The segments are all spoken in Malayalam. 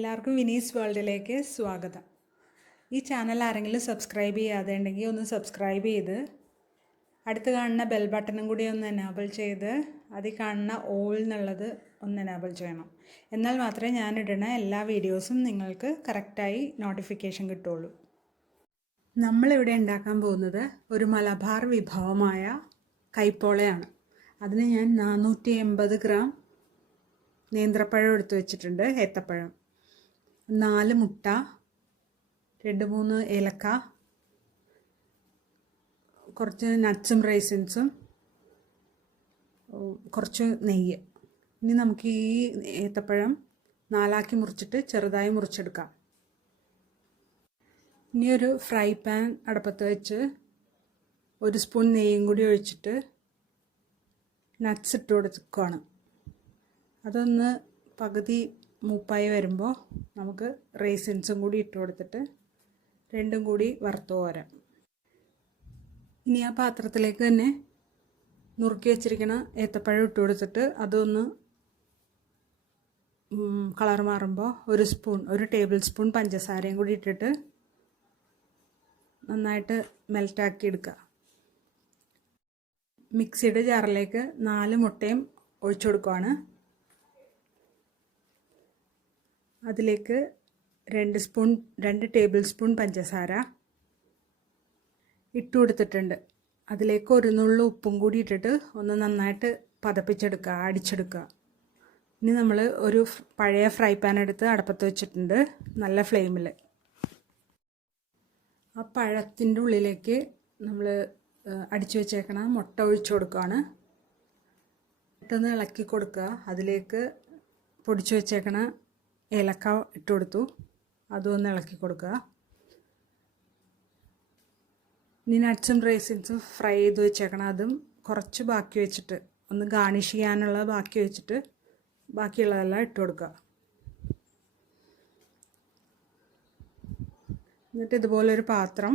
എല്ലാവർക്കും വിനീസ് വേൾഡിലേക്ക് സ്വാഗതം. ഈ ചാനൽ ആരെങ്കിലും സബ്സ്ക്രൈബ് ചെയ്യാതെ ഉണ്ടെങ്കിൽ ഒന്ന് സബ്സ്ക്രൈബ് ചെയ്ത് അടുത്ത് കാണുന്ന ബെൽ ബട്ടണും കൂടി ഒന്ന് എനാബിൾ ചെയ്ത് അതിൽ കാണുന്ന ഓൾ എന്നുള്ളത് ഒന്ന് എനാബിൾ ചെയ്യണം. എന്നാൽ മാത്രമേ ഞാനിടുന്ന എല്ലാ വീഡിയോസും നിങ്ങൾക്ക് കറക്റ്റായി നോട്ടിഫിക്കേഷൻ കിട്ടുള്ളൂ. നമ്മളിവിടെ ഉണ്ടാക്കാൻ പോകുന്നത് ഒരു മലബാർ വിഭവമായ കൈപ്പോളയാണ്. അതിന് ഞാൻ 480 ഗ്രാം നേന്ത്രപ്പഴം എടുത്ത് വെച്ചിട്ടുണ്ട്, ഏത്തപ്പഴം, 4 മുട്ട, 2-3 ഏലക്ക, കുറച്ച് നട്ട്സും റൈസിൻസും, കുറച്ച് നെയ്യ്. ഇനി നമുക്ക് ഈ ഏത്തപ്പഴം 4ആക്കി മുറിച്ചിട്ട് ചെറുതായി മുറിച്ചെടുക്കാം. ഇനി ഒരു ഫ്രൈ പാൻ അടുപ്പത്ത് വെച്ച് 1 സ്പൂൺ നെയ്യും കൂടി ഒഴിച്ചിട്ട് നട്ട്സ് ഇട്ട് കൊടുക്കുകയാണ്. അതൊന്ന് പകുതി മൂപ്പായി വരുമ്പോൾ നമുക്ക് റൈസിൻസും കൂടി ഇട്ട് കൊടുത്തിട്ട് രണ്ടും കൂടി വറുത്ത് കോരാം. ഇനി ആ പാത്രത്തിലേക്ക് തന്നെ നുറുക്കി വെച്ചിരിക്കുന്ന ഏത്തപ്പഴം ഇട്ട് കൊടുത്തിട്ട് അതൊന്ന് കളർ മാറുമ്പോൾ 1 ടേബിൾ സ്പൂൺ പഞ്ചസാരയും കൂടി ഇട്ടിട്ട് നന്നായിട്ട് മെൽറ്റാക്കി എടുക്കുക. മിക്സിയുടെ ജാറിലേക്ക് 4 മുട്ടയും ഒഴിച്ചു കൊടുക്കുകയാണ്. അതിലേക്ക് 2 ടേബിൾ സ്പൂൺ പഞ്ചസാര ഇട്ട് കൊടുത്തിട്ടുണ്ട്. അതിലേക്ക് 1 നുള്ളു ഉപ്പും കൂടി ഇട്ടിട്ട് ഒന്ന് നന്നായിട്ട് പതപ്പിച്ചെടുക്കുക, അടിച്ചെടുക്കുക. ഇനി നമ്മൾ ഒരു പഴയ ഫ്രൈ പാൻ എടുത്ത് അടുപ്പത്ത് വെച്ചിട്ടുണ്ട്, നല്ല ഫ്ലെയിമിൽ. ആ പഴത്തിൻ്റെ ഉള്ളിലേക്ക് നമ്മൾ അടിച്ചു വെച്ചേക്കണ മുട്ട ഒഴിച്ചു കൊടുക്കുകയാണ്. ഇട്ടൊന്ന് ഇളക്കി കൊടുക്കുക. അതിലേക്ക് പൊടിച്ചു വെച്ചേക്കണ ഏലക്ക ഇട്ട് കൊടുത്തു, അതും ഒന്ന് ഇളക്കി കൊടുക്കുക. ഇനി നട്ട്സും റൈസിൻസും ഫ്രൈ ചെയ്ത് വെച്ചേക്കണം, അതും കുറച്ച് ബാക്കി വെച്ചിട്ട് ഒന്ന് ഗാർണിഷ് ചെയ്യാനുള്ള ബാക്കി വെച്ചിട്ട് ബാക്കിയുള്ളതെല്ലാം ഇട്ട് കൊടുക്കുക. എന്നിട്ട് ഇതുപോലൊരു പാത്രം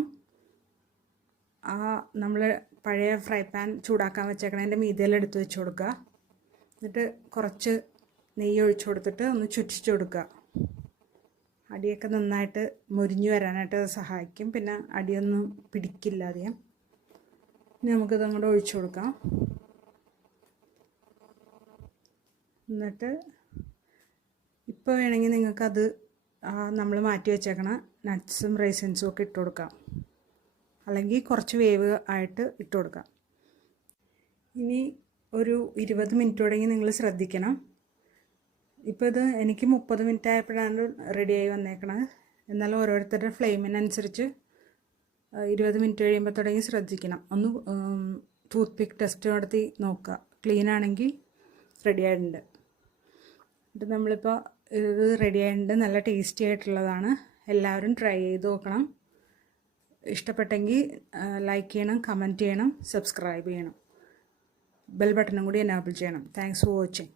നമ്മൾ പഴയ ഫ്രൈ പാൻ ചൂടാക്കാൻ വെച്ചേക്കണതിൻ്റെ മീതയിൽ എടുത്ത് വെച്ച് കൊടുക്കുക. എന്നിട്ട് കുറച്ച് നെയ്യ് ഒഴിച്ചു കൊടുത്തിട്ട് ഒന്ന് ചുറ്റിച്ചു കൊടുക്കുക. അടിയൊക്കെ നന്നായിട്ട് മുരിഞ്ഞു വരാനായിട്ട് സഹായിക്കും, പിന്നെ അടിയൊന്നും പിടിക്കില്ല അധികം. ഇനി നമുക്കിത് അങ്ങോട്ട് ഒഴിച്ചു കൊടുക്കാം. എന്നിട്ട് ഇപ്പോൾ വേണമെങ്കിൽ നിങ്ങൾക്കത് നമ്മൾ മാറ്റി വെച്ചേക്കണ നട്ട്സും റൈസിൻസും ഒക്കെ ഇട്ട് കൊടുക്കാം, അല്ലെങ്കിൽ കുറച്ച് വേവ് ആയിട്ട് ഇട്ട് കൊടുക്കാം. ഇനി ഒരു 20 മിനിറ്റ് തുടങ്ങി നിങ്ങൾ ശ്രദ്ധിക്കണം. ഇപ്പോൾ ഇത് എനിക്ക് 30 മിനിറ്റ് ആയപ്പോഴാണ് റെഡിയായി വന്നേക്കണത്. എന്നാലും ഓരോരുത്തരുടെ ഫ്ലെയിമിനനുസരിച്ച് 20 മിനിറ്റ് കഴിയുമ്പോൾ തുടങ്ങി ശ്രദ്ധിക്കണം. ഒന്ന് ടൂത്ത് പിക്ക് ടെസ്റ്റ് നടത്തി നോക്കുക, ക്ലീൻ ആണെങ്കിൽ റെഡി ആയിട്ടുണ്ട്. എന്നിട്ട് നമ്മളിപ്പോൾ ഇത് റെഡി ആയിട്ടുണ്ട്, നല്ല ടേസ്റ്റി ആയിട്ടുള്ളതാണ്. എല്ലാവരും ട്രൈ ചെയ്ത് നോക്കണം. ഇഷ്ടപ്പെട്ടെങ്കിൽ ലൈക്ക് ചെയ്യണം, കമൻറ്റ് ചെയ്യണം, സബ്സ്ക്രൈബ് ചെയ്യണം, ബെൽ ബട്ടണും കൂടി എനാബിൾ ചെയ്യണം. Thanks for watching.